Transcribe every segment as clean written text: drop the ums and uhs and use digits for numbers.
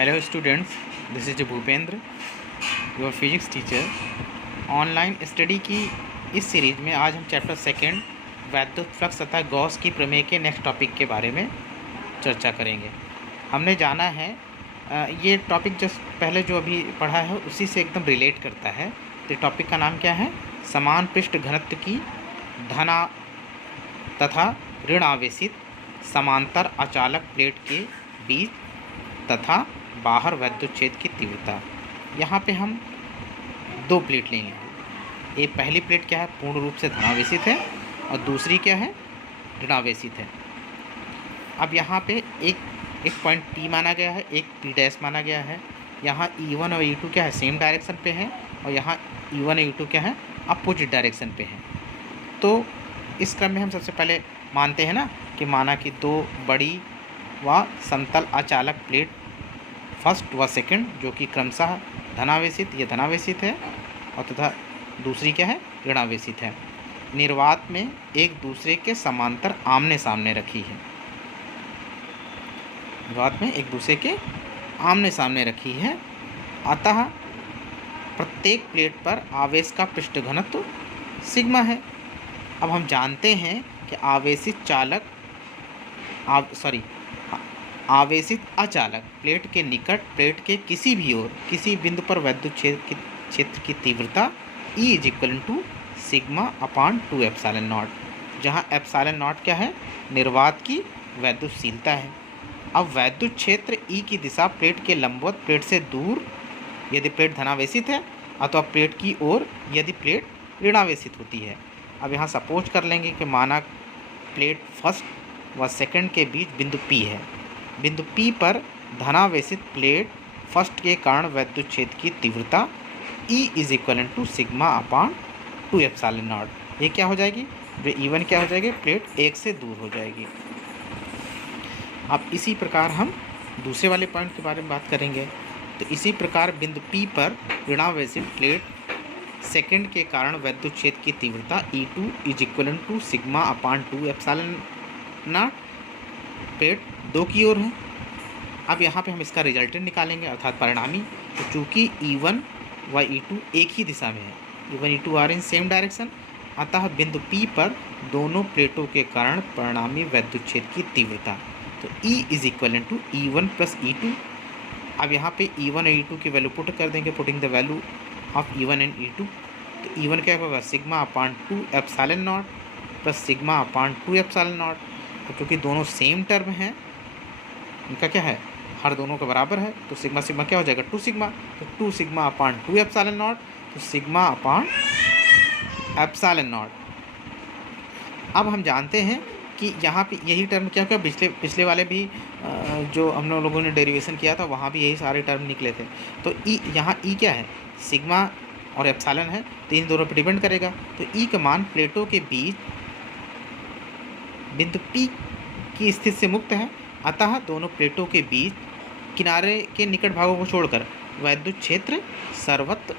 Hello students, this is Bhupendra, your physics teacher. Online study की इस series में आज हम चैप्टर सेकेंड वैद्युत फ्लक्स तथा गॉस की प्रमेय के नेक्स्ट टॉपिक के बारे में चर्चा करेंगे। हमने जाना है ये टॉपिक जो पहले जो अभी पढ़ा है उसी से एकदम रिलेट करता है। तो टॉपिक का नाम क्या है? समान पृष्ठ घनत्व की धना तथा ऋण आवेशित समांतर अचालक प्लेट के बीच तथा बाहर वैद्युत क्षेत्र की तीव्रता। यहाँ पे हम दो प्लेट लेंगे। एक पहली प्लेट क्या है? पूर्ण रूप से धनावेशित है और दूसरी क्या है? ऋणावेशित है। अब यहाँ पे एक पॉइंट P माना गया है, एक P डैश माना गया है। यहाँ E1 और E2 क्या है? सेम डायरेक्शन पे है और यहाँ E1 और E2 क्या है? अपोजिट डायरेक्शन पे है। तो इस क्रम में हम सबसे पहले मानते हैं ना कि माना कि दो बड़ी व समतल अचालक प्लेट फर्स्ट व सेकंड जो कि क्रमशः धनावेशित, ये धनावेशित है और तथा दूसरी क्या है? ऋणावेशित है। निर्वात में एक दूसरे के समांतर आमने सामने रखी है। निर्वात में एक दूसरे के आमने सामने रखी है। अतः प्रत्येक प्लेट पर आवेश का पृष्ठ घनत्व सिग्मा है। अब हम जानते हैं कि आवेशित अचालक प्लेट के निकट प्लेट के किसी भी ओर किसी बिंदु पर वैद्युत क्षेत्र की तीव्रता E = sigma upon 2 epsilon not, जहाँ एप्सिलॉन नॉट क्या है? निर्वात की वैद्युतशीलता है। अब वैद्युत क्षेत्र E की दिशा प्लेट के लंबवत प्लेट से दूर यदि प्लेट धनावेशित है अथवा प्लेट की ओर यदि प्लेट ऋणावेशित होती है। अब यहाँ सपोज कर लेंगे कि माना प्लेट फर्स्ट व सेकंड के बीच बिंदु P है। बिंदु P पर धनावेशित प्लेट फर्स्ट के कारण वैद्युत क्षेत्र की तीव्रता E = sigma upon 2 epsilon not. ये क्या हो जाएगी? जो E1 क्या हो जाएगी? प्लेट एक से दूर हो जाएगी। अब इसी प्रकार हम दूसरे वाले पॉइंट के बारे में बात करेंगे। तो इसी प्रकार बिंदु P पर ऋणावेशित प्लेट सेकंड के कारण वैद्युत क्षेत्र की तीव्रता E2 = sigma upon 2 epsilon not. Plate दो की ओर है। अब यहाँ पे हम इसका रिजल्टेंट निकालेंगे अर्थात परिणामी। तो चूँकि E1 व E2 एक ही दिशा में है, E1 E2 are in same direction, अतः बिंदु P पर दोनों प्लेटों के कारण परिणामी वैद्युत क्षेत्र की तीव्रता तो E = E1 + E2। अब यहाँ पे E1 और E2 की वैल्यू पुट कर देंगे, putting the value of E1 and E2। तो E1 क्या होगा? Sigma upon 2 epsilon not plus sigma upon 2 epsilon not. तो चूँकि दोनों सेम टर्म हैं, इनका क्या है? हर दोनों के बराबर है, तो सिग्मा सिग्मा क्या हो जाएगा? 2 सिग्मा। तो 2 सिग्मा अपान 2 एप्सिलॉन नॉट, तो सिग्मा अपान एप्सिलॉन नॉट। अब हम जानते हैं कि यहाँ पे यही टर्म क्या क्या पिछले वाले भी जो हम लोगों ने डेरिवेशन किया था वहाँ भी यही सारे टर्म निकले थे। तो यहाँ E क्या है? सिग्मा और एप्सिलॉन है, तो इन दोनों पर डिपेंड करेगा। तो E का मान प्लेटों के बीच बिंदु P की स्थिति से मुक्त है, अतः दोनों प्लेटों के बीच किनारे के निकट भागों को छोड़कर वैद्युत क्षेत्र सर्वत्र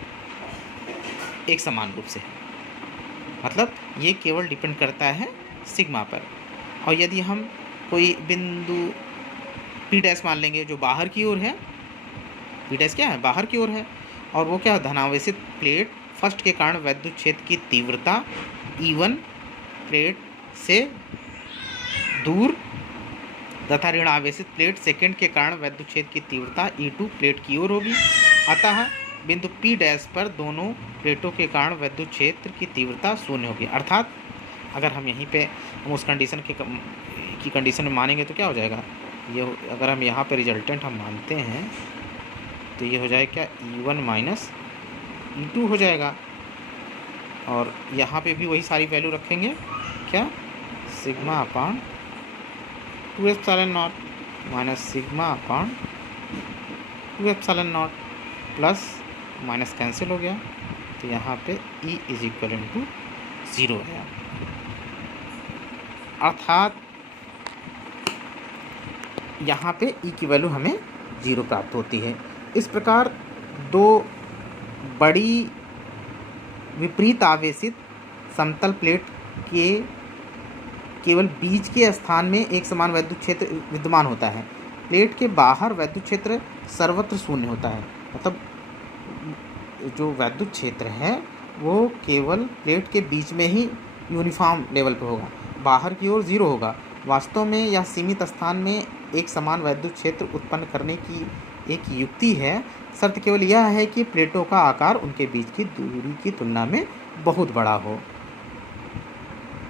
एक समान रूप से है। मतलब ये केवल डिपेंड करता है सिग्मा पर। और यदि हम कोई बिंदु P डैश मान लेंगे जो बाहर की ओर है, P डैश क्या है? बाहर की ओर है, और वो क्या है? धनावेशित प्लेट फर्स्ट के कारण वैद्युत क्षेत्र की तीव्रता E1 प्लेट से दूर तथा ऋण आवेशित प्लेट सेकंड के कारण वैद्युत क्षेत्र की तीव्रता E2 प्लेट की ओर होगी। अतः बिंदु P डैश पर दोनों प्लेटों के कारण वैद्युत क्षेत्र की तीव्रता 0 होगी। अर्थात अगर हम यहीं पे हम उस कंडीशन की कंडीशन में मानेंगे तो क्या हो जाएगा? ये अगर हम यहाँ पे रिजल्टेंट हम मानते हैं तो ये हो जाएगा क्या? E1 - E2 हो जाएगा। और यहाँ पे भी वही सारी वैल्यू रखेंगे, क्या? Sigma upon 2 epsilon not minus sigma upon 2 epsilon not, plus minus cancel हो गया, तो यहाँ पे E = 0 है। अर्थात यहाँ पे E की वैल्यू हमें 0 प्राप्त होती है। इस प्रकार दो बड़ी विपरीत आवेशित समतल प्लेट के केवल बीच के स्थान में एक समान वैद्युत क्षेत्र विद्यमान होता है। प्लेट के बाहर वैद्युत क्षेत्र सर्वत्र शून्य होता है। मतलब जो वैद्युत क्षेत्र है वो केवल प्लेट के बीच में ही यूनिफॉर्म लेवल पे होगा, बाहर की ओर 0 होगा। वास्तव में यह सीमित स्थान में एक समान वैद्युत क्षेत्र उत्पन्न करने की एक युक्ति है। शर्त केवल यह है कि प्लेटों का आकार उनके बीच की दूरी की तुलना में बहुत बड़ा हो।